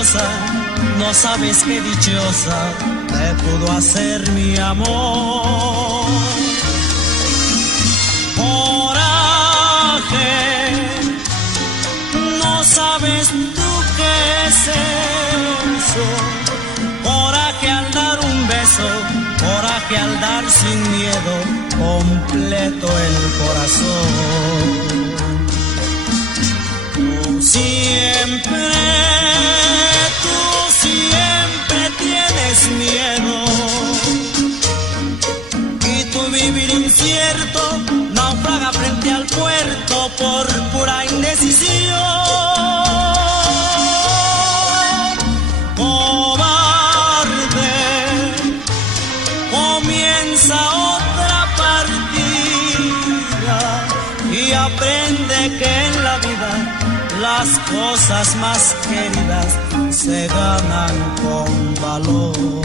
dichosa, no sabes qué dichosa te pudo hacer mi amor. Coraje, no sabes tú qué es eso. Coraje al dar un beso, coraje al dar sin miedo completo el corazón. Tú siempre tienes miedo y tu vivir incierto naufraga frente al puerto por pura indecisión. Cobarde, comienza otra partida y aprende que en la vida las cosas más queridas se ganan con valor.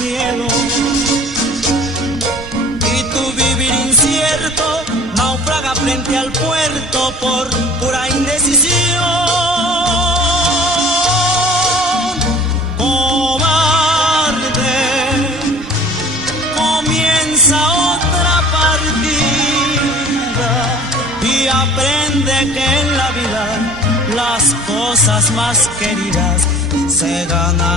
Miedo y tu vivir incierto naufraga frente al puerto por pura indecisión. Cobarde, comienza otra partida y aprende que en la vida las cosas más queridas se ganan